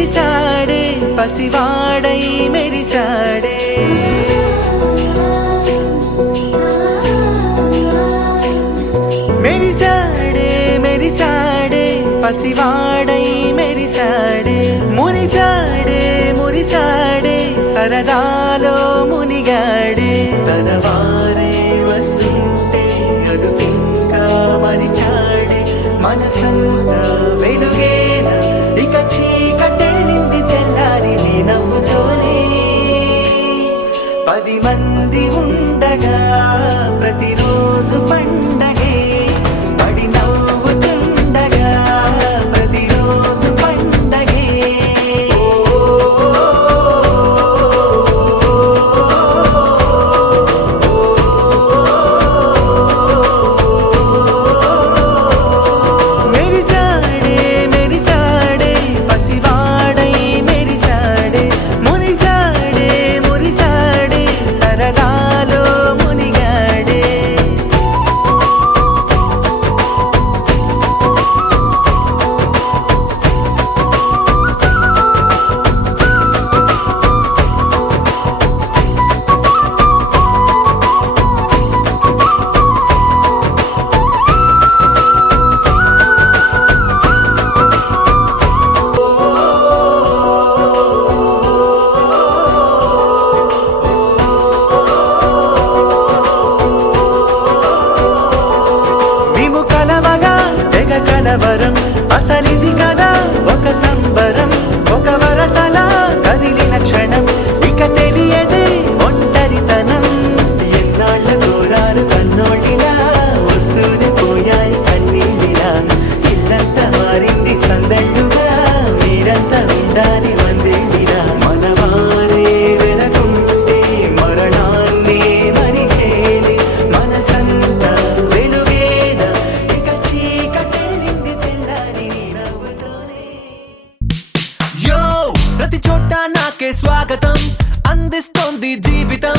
మెరిసాడే పసివాడై మెరిసాడే మెరిసాడే మెరిసాడే పసివాడై మెరిసాడే మురిసాడే మురిసాడే సరదాలో మునిగాడే తనవారే వస్తుంటే అదుపింకా మరిచాడే మనసంతా వెలుగేనా ఇక చీకటెళ్ళింది తెల్లారి నీ నవ్వుతోనే 10 మంది ఉండగా ప్రతిరోజు పండగే పడి నవ్వుతుండగా ప్రతిరోజు పండగే మెరిసాడే మెరిసాడే పసివాడై మెరిసాడే మురిసాడే మురిసాడే సరదాలో మునిగాడే మేము కలవగా తెగ కలవరం అసలిది కదా ఒక సంబరం ఒక వరసలా కదిలిన క్షణం ఇక తెలియదే ఒంటరితనం ఎన్నాళ్ళ కోరారు కన్నోళ్ళిలా వస్తూనే పోయాయి కన్నీళ్ళిలా ఇల్లంతా మారింది సందళ్ళుగా మీరంతా ఉండాలి వందేళ్ళిలా మనవారే వెనకుంటే మరణాన్నే మరిచేలే మనసంతా వెలుగేనా ఇక చీకటెళ్ళింది తెల్లారి నీ నవ్వుతోనే యో ప్రతి చోట నాకే స్వాగతం అందిస్తోంది జీవితం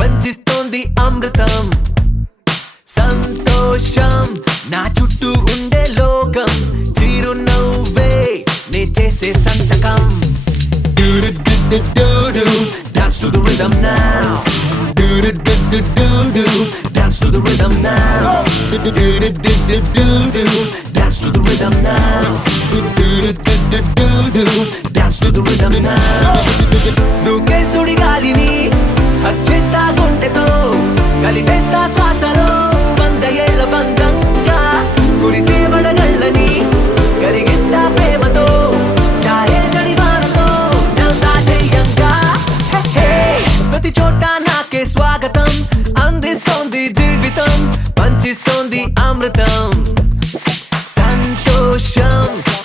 పంచిస్తోంది అమృతం సంతోషం నా చుట్టూ ఉండే లోకం చిరునవ్వే నే చేసే సంతకం Dance to the rhythm now. Dance to the rhythm now. Dance to the rhythm now. Dance to the rhythm now. దూకే సుడి గాలిని హచ్చేస్తా గుండెతో కలిపేస్తా శ్వాసలో 100 ఏళ్ల బంధంగా కురిసే వడగళ్ళని కరిగిస్తా ప్రేమతో చాలే జడివానతో జల్సా చెయ్యంగా హే ప్రతి చోట నాకే స్వాగతం అందిస్తోంది జీవితం పంచిస్తోంది అమృతం సంతోషం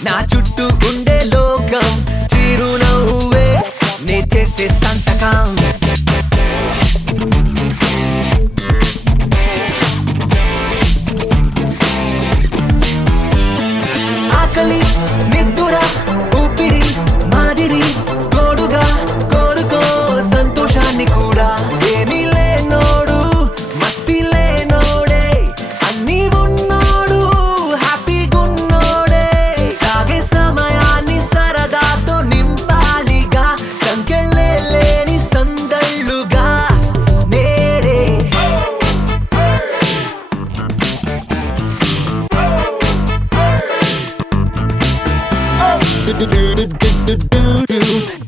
నా చుట్టూ ఉండే లోకం చిరునవ్వే నే చేసే సంతకం ఆకలి నిద్దుర ఊపిరి మాదిరి తోడుగా కోరుకో సంతోషాన్ని కూడా ఏమీ లేనోడు మస్తీ లేనోడే అన్నీ ఉన్నోడు హ్యాపీగున్నోడే సాగే సమయాన్ని సరదాతో నింపాలిగా సంకెళ్ళే లేని సందళ్ళుగా నేడే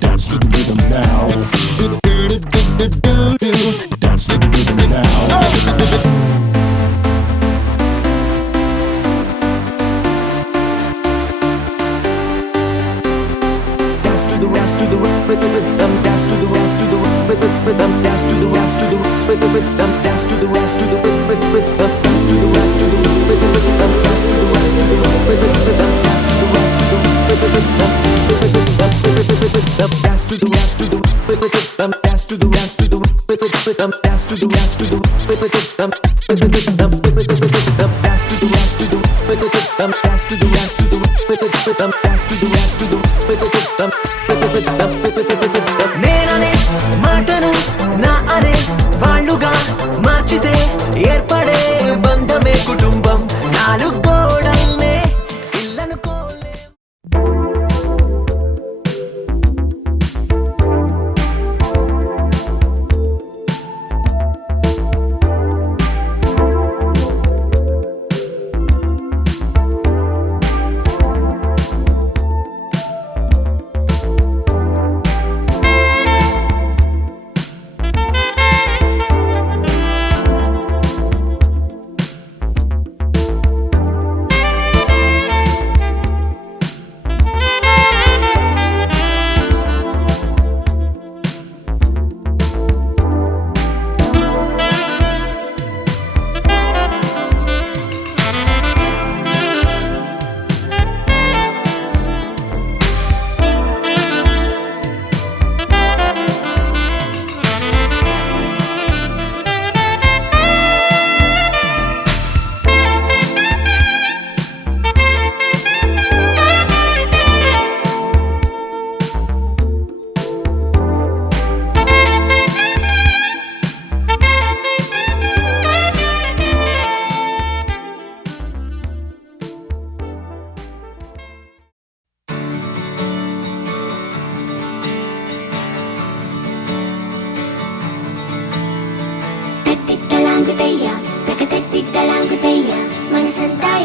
Dance to the rhythm now. Dance to the rhythm now. Dance to the dance to the rhythm. Dance to the dance to the rhythm. Dance to the dance to the rhythm. Dance to the dance to the rhythm. Dance to the dance to the rhythm. Dance to the dance to the rhythm. Dance to the dance to the rhythm. Dance to the dance to the rhythm. Dance to the dance to the rhythm. Dance to the dance to the rhythm. Dance to the dance to the rhythm. Dance to the dance to the rhythm. Dance to the dance to the rhythm. నేననే మాటను నా అనే వాళ్ళుగా మార్చితే ఏర్పడే బంధమే కుటుంబం నాలుగు గోడల్నే ఇల్లనుకోలే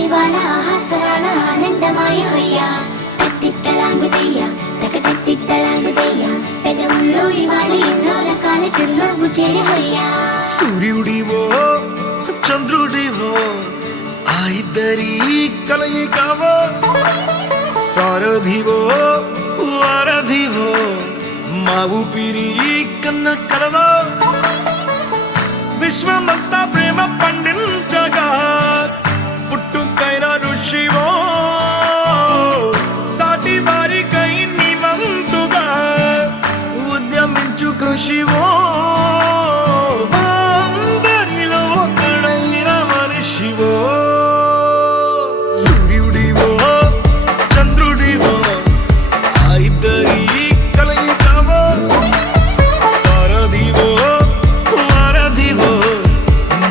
ఇవాళ ఆహాస్వరాల ఆనందమాయ హొయ్యా తత్తిత్తలాంగుదయ్య తక తత్తిత్తలాంగుదయ్య పెదవుల్లో ఇవాళ ఎన్నో రకాల చిరునవ్వు చేరి హొయ్యా సూర్యుడివో చంద్రుడివో ఆ ఇద్దరి కలయికవో సారథివో వారధివో మా ఊపిరి కన్న కలవో విశ్వమంతా ప్రేమ పండించగా పుట్టుకైన ఋషివో సాటి వారికై నివంతుగా ఉద్యమించు కృషివో అందరిలో ఒకడైన మనిషివో సూర్యుడివో చంద్రుడివో ఆ ఇద్దరి కలయికవో సారథివో వారధివో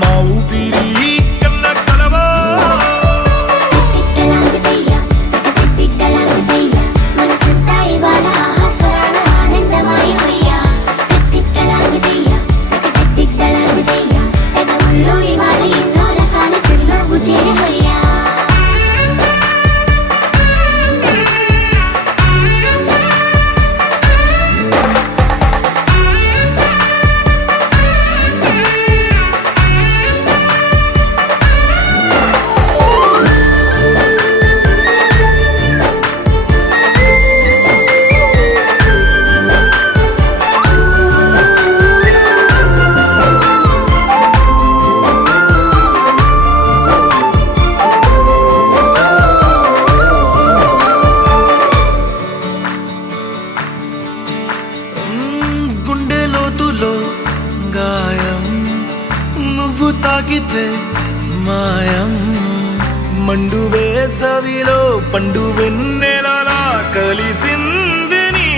మా ఊపిరి కన్న కలవో తత్తిత్తలాంగుదయ్య తక తత్తిత్తలాంగుదయ్య మనసంతా ఇవాళ ఆహాస్వరాల ఆనందమాయ హొయ్యా తత్తిత్తలాంగుదయ్య తక తత్తిత్తలాంగుదయ్య పెదవుల్లో ఇవాళ ఎన్నో రకాల చిరునవ్వు చేరి హొయ్యా గుండె లోతులో గాయం నువ్వు తాకితే మాయం మండు వేసవిలో పండు వెన్నెలలా కలిసింది నీ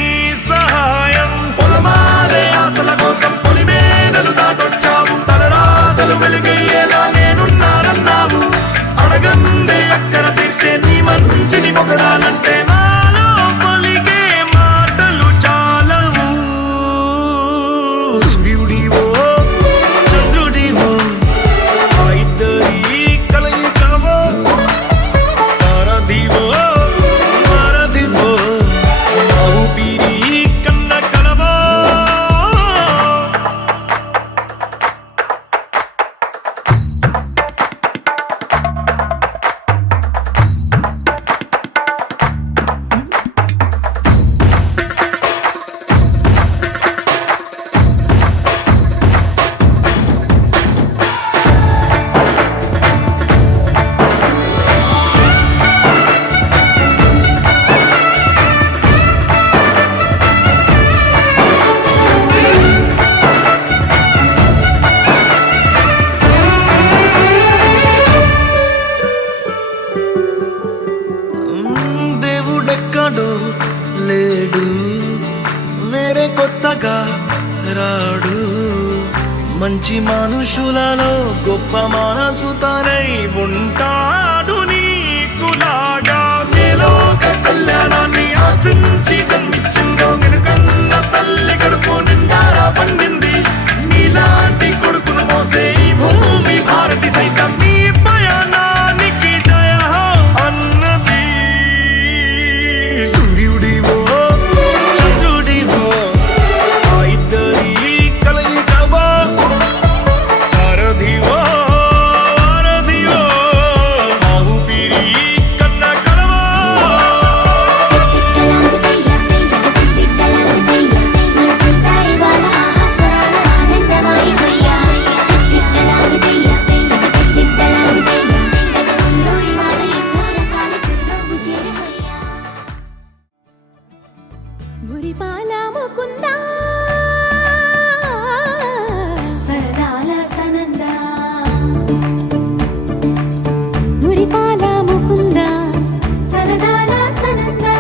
సహాయం పొలమారే ఆశల కోసం పొలిమేడలు దాటొచ్చావు తలరాతలు వెలుగయ్యేలా నేనున్నానన్నావు అడగందే అక్కర తీర్చే నీ మంచిని పొగడాలంటే నాలో పలికే మాటలు చాలవు సూర్యుడివో చంద్రుడివో ఆ ఇద్దరి కలయికవో సారథివో వారధివో మా ఊపిరి కన్న కలవో దేవుడెక్కడో లేడు వేరే కొత్తగా రాడు మంచి మనుషులలో గొప్ప మనసు తనై ఉంటాడు నీకులాగా లోక కళ్యాణాన్ని ఆశించి జన్మించిందో వెనుకన్న తల్లి కడుపు నిండారా పండింది నీలాంటి కొడుకును మోసే ఈ భూమి భారతి సైతం నీ పయనానికి జయ హో అన్నది సూర్యుడివో చంద్రుడివో ఆ ఇద్దరి కలయికవో సారథివో వారధివో మా ఊపిరి కన్న కలవో మురిపాల ముకుందా సరదాల సనందా మురిపాల ముకుందా సరదాల సనందా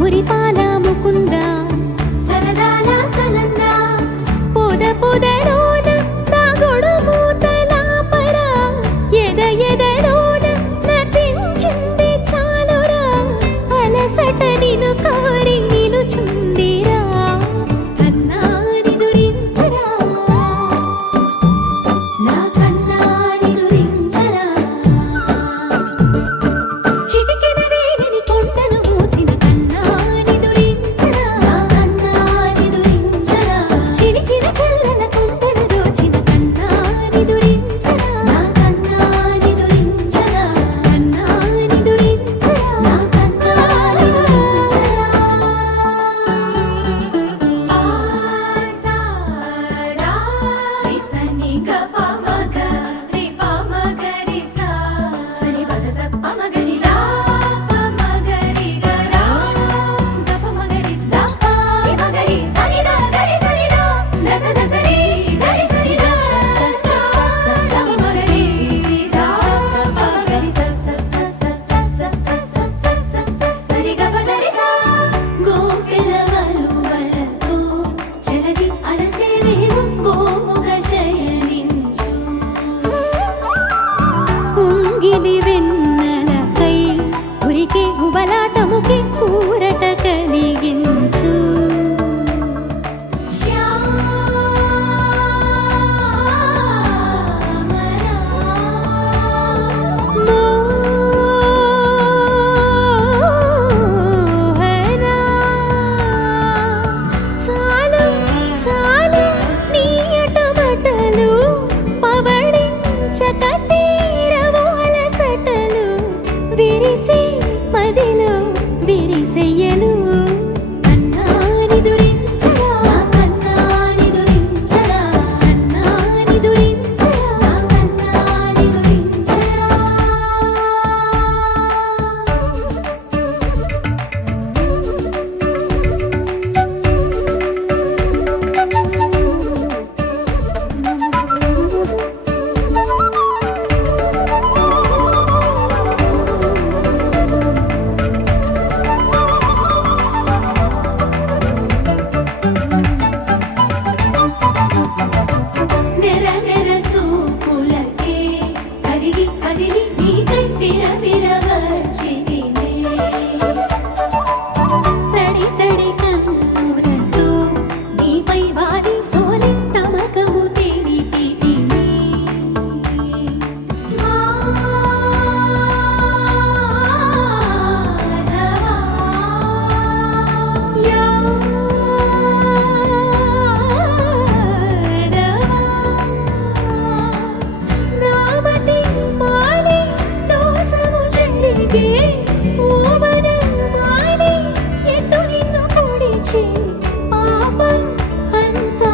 మురిపాల ముకుందా సరదాల సనందా పొద పొదలోన దాగుడు మూతలాపరా ఎద ఎదలోన నటించింది చాలురా అలసట నిను కోరి నిలుచుందిరా కన్నాని దురించరా నా కన్నాని దురించరా సెయ్యలు కన్నా నిదురించరా కన్నా నిదురించరా కన్నా నిదురించరా కన్నా నిదురించరా నెర నెర చూపులకే కరిగి కదిలి నీకై పిర వచ్చితినే తడి తడి కన్నులతో నీపై వాలి సోలి తమకము తెలిపితినే నామతి మాలి దోసము చెల్లిగే ఓవన మాలి ఎత్తు నిన్ను పొడిచే పాపం అంతా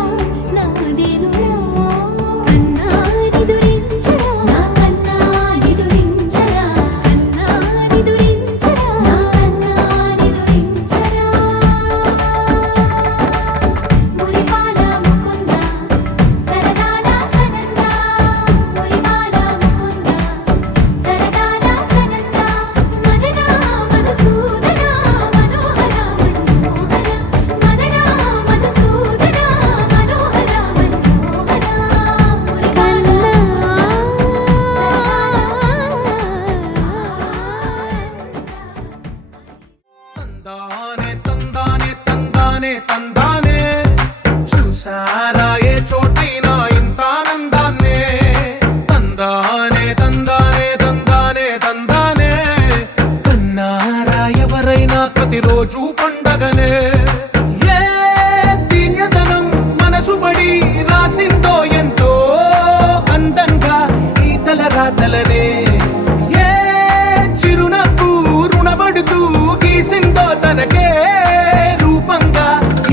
నాదేనురా కన్నా నిదురించరా నా కన్నా నిదురించరా కన్నా నిదురించరా నా కన్నా నిదురించరా మురిపాల ముకుంద సరదాల సనంద మురిపాల ముకుంద సరదాల సనంద మదన మధుసూదన మనోహర మన్మోహన మదన మధుసూదన మనోహర మన్మోహన తందానే తందానే తందానే తందానే చూసారా ఏ చోటైనా ఇంత ఆనందాన్నే తందానే తందానే తందానే తందానే కన్నారా ఎవరైనా ప్రతిరోజు పండగనే ఏ తీయదనం మనసు పడి రాసిందో ఎంతో అందంగా ఈ తల రాతలనే ఏ చిరునవ్వు రుణపడుతూ గీసిందో తనకే రూపంగా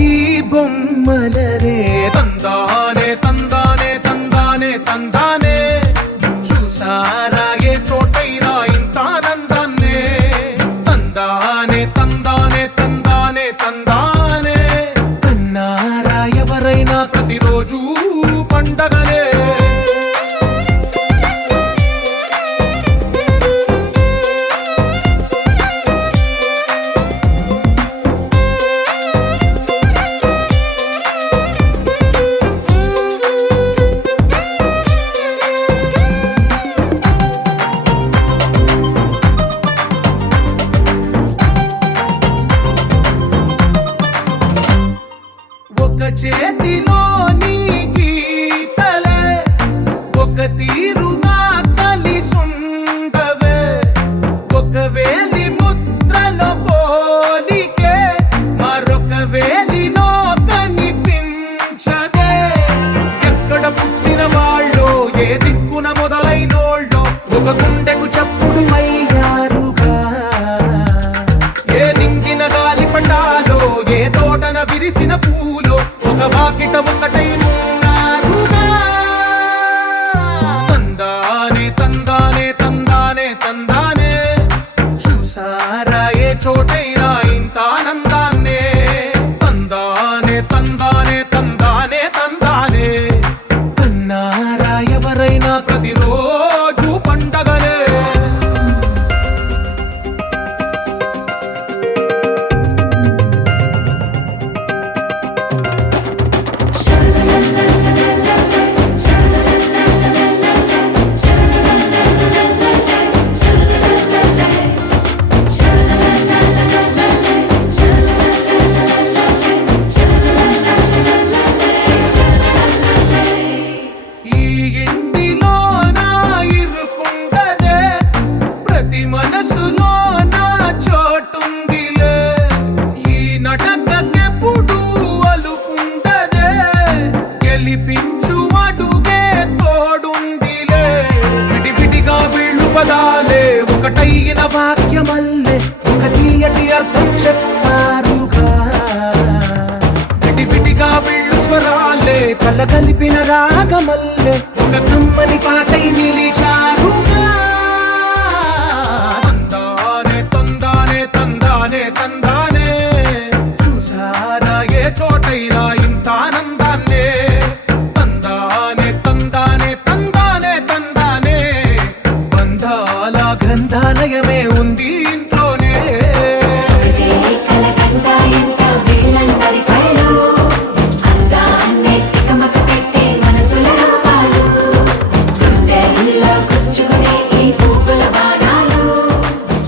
ఈ బొమ్మలనే తందానే తందానే తందానే తందానే చూసారా ఏ చోటైనా ఇంత ఆనందాన్నే తందానే తందానే తందానే తందానే కన్నారా ఎవరైనా ప్రతిరోజు పండగనే ఒక చేతిలో నీ గీతలే ఒక తీరుగా కలిసుండవే ఒక వేలి ముద్రలో పోలికే మరొక వేలిలో కనిపించదే ఎక్కడ పుట్టిన వాళ్ళో ఏ దిక్కున మొదలైనోళ్ళో ఒక గుండెకు చప్పుడు అయ్యారుగా ఏ నింగిన గాలి పటాలో ఏ తోటన విరిసిన పూలో ఒక వాకిట ఒకటై ఉన్నారుగా తందానే తందానే తందానే తందానే చూసారా ఏ చోటైనా ఇంత ఆనందాన్నే తందానే తందానే తందానే తందానే కన్నారా ఎవరైనా ప్రతిరోజు పండగనే శరణ కలగలిపిన రాగమల్లె ఒక కమ్మని పాటై నిలిచారుగా తందానే తందానే తందానే తందానే చూసారా ఏ చోటైనా ఇంత ఆనందాన్నే తందానే తందానే తందానే తందానే బంధాల గ్రంథాలయమే ఉంది ఇంట్లోనే ఒకటే కలకండ ఎంత వీళ్ళందరి కళ్ళు అందాన్నే తికమక పెట్టే మనసుల రూపాలు గుండెల్లో గుచ్చుకునే ఈ పువ్వుల బాణాలు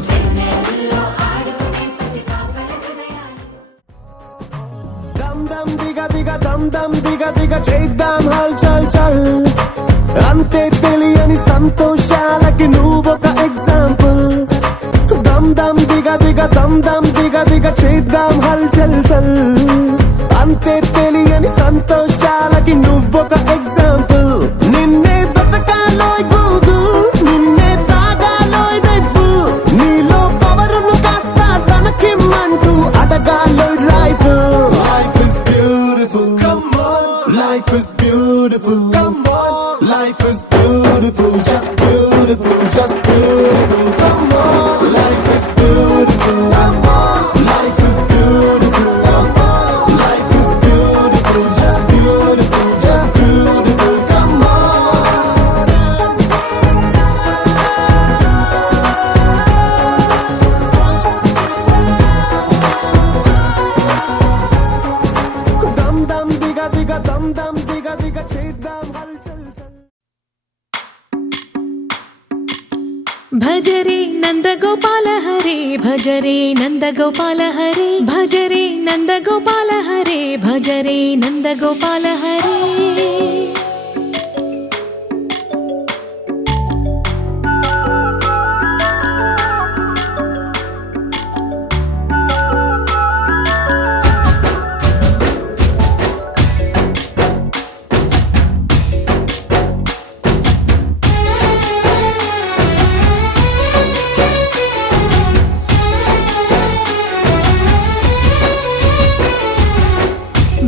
వెన్నెల్లో ఆడుకునే పసిపాపల హృదయాలు దమ్ దమ్ దిగ దిగ దమ్ దమ్ దిగ దిగ చేద్దాం హల్ చల్ చల్ అంతే తెలియని సంతోషాలకి నువ్వొక ఎగ్జాంపుల్ దమ్ దమ్ దిగ దిగ దమ్ దమ్ దిగ దిగ చేద్దాం హల్ చల్ చల్ అంతే తెలియని సంతోషాలకి నువ్వొక ఎగ్జాంపుల్ నిన్నే బతకాలోయ్ గూగుల్ నిన్నే తాగాలోయ్ రైపు నీలో పవరును కాస్త తనకిమ్మంటూ అడగాలోయ్ Reiffel Life is beautiful. Come on. Life is beautiful. Come on. Life is beautiful. Just beautiful. Just beautiful. Come on. Life is beautiful. Come on. Life is beautiful. Come on. Life is beautiful. Just beautiful. Just beautiful. Come on. దమ్ దమ్ దిగ దిగ దమ్ దమ్ దిగ దిగ చేద్దాం హల్ చల్ చల్ భజరే నందగోపాల హరే భజరే నందగోపాల హరే భజరే నందగోపాల హరే భజరే నందగోపాల హరే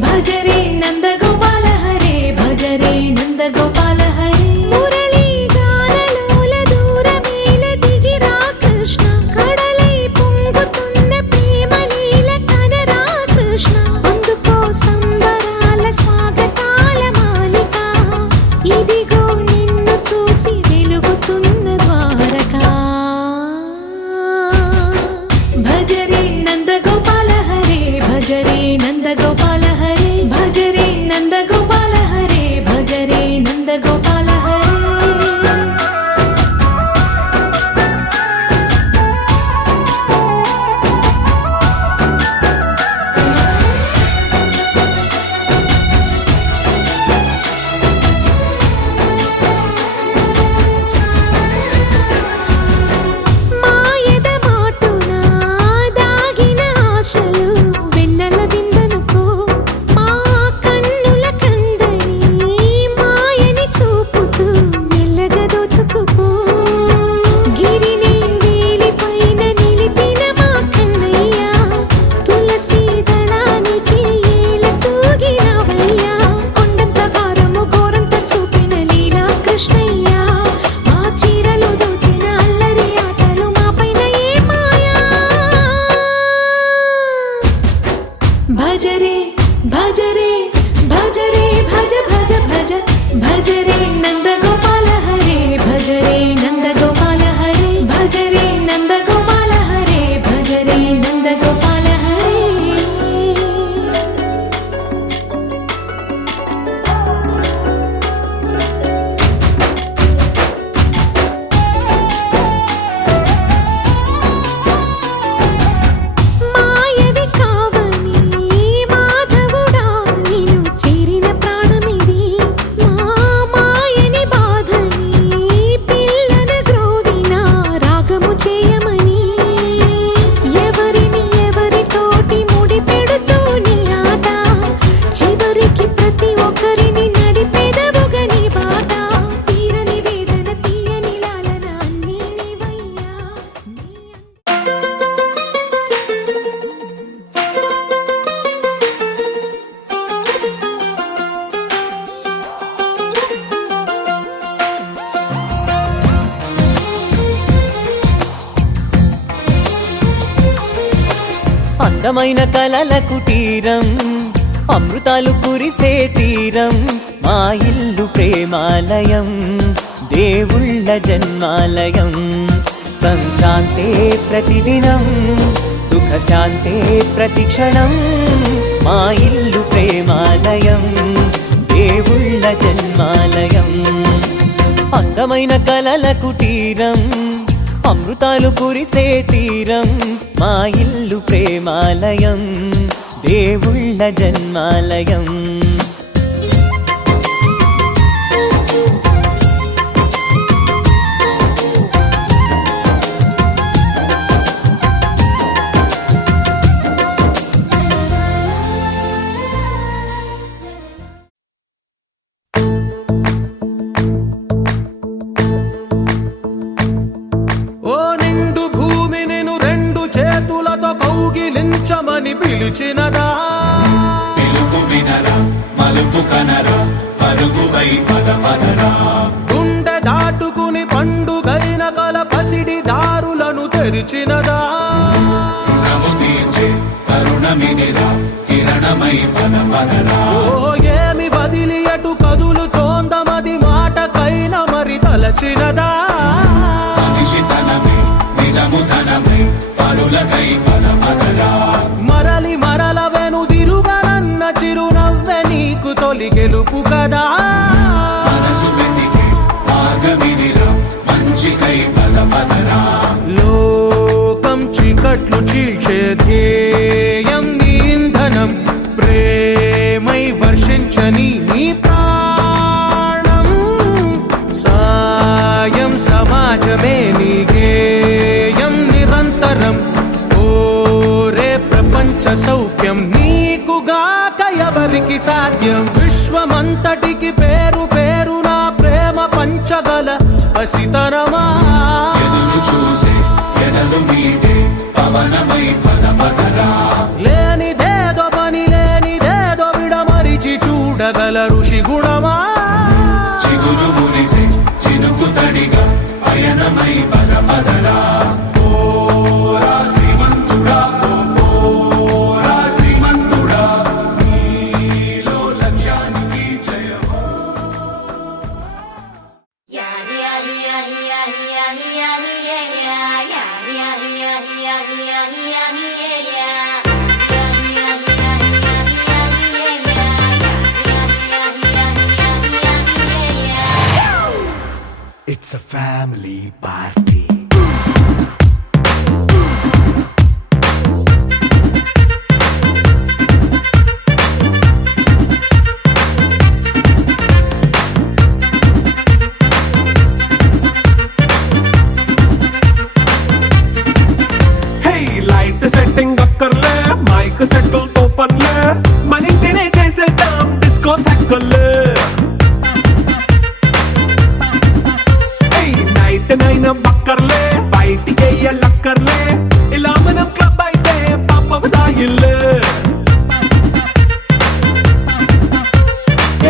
భజరే నందగోపాల హరే భజరే నందగోపాల హరే మురళీ గానలోల దూరమేల దిగిరా కృష్ణ కడలై పొంగుతున్న ప్రేమ లీల కనరా కృష్ణ అందుకో సంబరాల స్వాగతాల మాలిక ఇదిగో నిన్ను చూసి వెలుగుతున్న ద్వారకా భజరే నందగోపాల హరే భజరే నందగోపాల హరే భజరే నందగోపాల హరే భజరే నందగోపాల హరే మాయద మాటున దాగిన ఆశలు వెన్నెల దిందనుకో మా కన్నుల కందని మాయని చూపుతూ మెల్లగా దోచుకుపో గిరిని వేలిపైన నిలిపిన మా కన్నయ్య తులసి దళానికి ఏల తూగినవయ్యా కొండంత భారము గోరంత చూపిన లీలా కృష్ణయ్య మా చీరలు దోచిన అల్లరి ఆటలు మా పైన ఏ మాయా భజరే భజరే భజరే భజ భజ భజ భజరే నందగోపాల హరే భజరే నందగోపాల హరే భజరే నందగోపాల హరే భజరే నందగోపాల హరే మాయవి కావని మాధవుడా నిన్ను చేరిన ప్రాణమిది మా మాయని బా అందమైన కలల కుటీరం అమృతాలు కురిసే తీరం మా ఇల్లు ప్రేమాలయం దేవుళ్ళ జన్మాలయం సంక్రాంతే ప్రతిదినం సుఖశాంతే ప్రతిక్షణం మా ఇల్లు ప్రేమాలయం దేవుళ్ళ జన్మాలయం అందమైన కలల కుటీరం అమృతాలు కురిసే తీరం మా ఇల్లు ప్రేమాలయం దేవుళ్ళ జన్మాలయం ఓ నిండు భూమి నిన్ను రెండు చేతులతో కౌగిలించమని పిలిచినదా పిలుపు వినరా మలుపు కనరా పరుగువై పద పదరా గుండె దాటుకుని పండుగైన కల పసిడి దారులను తెరిచినదా రుణము తీర్చే కరుణమిదిరా కిరణమై పద పదరా ఓ ఏమి వదిలి అటు కదులు తోందమది మాటకైన మరి తలచినదా మనిషితనమే నిజము ధనమై పరులకై పద పదరా మరలి మరల వెనుదిరుగనన్న చిరునవ్వె నీకు తొలి గెలుపు కదా మనసు వెతికే మార్గమిదిరా మంచికై పద పదరా లోకం చీకట్లు చీల్చే ధ్యేయం నీ ఇంధనం ప్రేమై వర్షించని నీ ప్రాణం సాయం సమాజమే నీ గేయం నిరంతరం ఓరే ప్రపంచ సౌఖ్యం నీకుగాక ఎవరికి సాధ్యం విశ్వమంతటికి పేరు పేరు నా ప్రేమ పంచగల పసితనమా ఎదురు చూసే ఎదలు మీటే పవనమై పద పదరా లేనిదేదో పని లేనిదేదో విడమరిచి చూడగల ఋషి గుణమా చిగురు మురిసే చినుకు తడిగా పయనమై పద పదరా ఓరా శ్రీమంతుడా ఓరా శ్రీమంతుడా నీలో లక్ష్యానికి జయమో It's a family party. Hey, light setting అక్కర్లే మైక్ సెట్టుల్ తో పనిలే మన ఇంటినే చేసేద్దాం డిస్కో థక్కర్లే నైట్ నైన్ బక్కర్లే బయటికి లక్కర్లే ఇలా మనం క్లబ్ అయితే పాపదాయిల్లే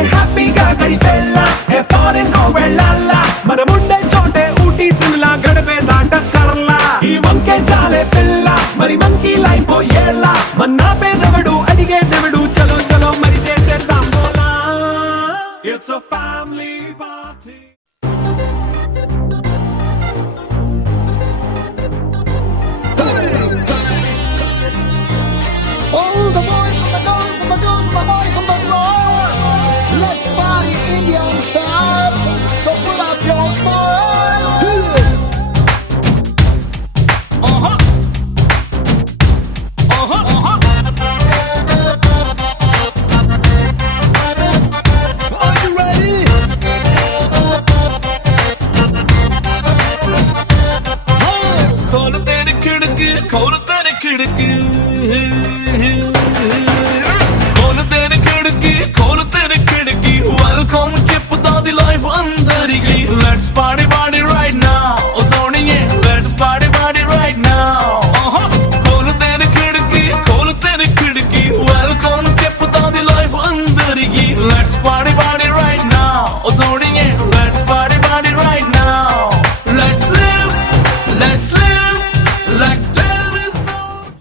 హ్యాపీగా గడిపెళ్ళ ఏ ఫారెన్ నో వెళ్ళాల మనం ఉండే చోటే ఊటీ సిమ్లా గడిపే దాటక్కర్లా ఈ వంకే చాలే పిల్ల మరి మంకీ లైఫ్ ఏళ్ళ మన్నా పేదవడు అడిగే దేవుడు చలో చలో మరి చేసేద్దాం బోలా it's a family party. All the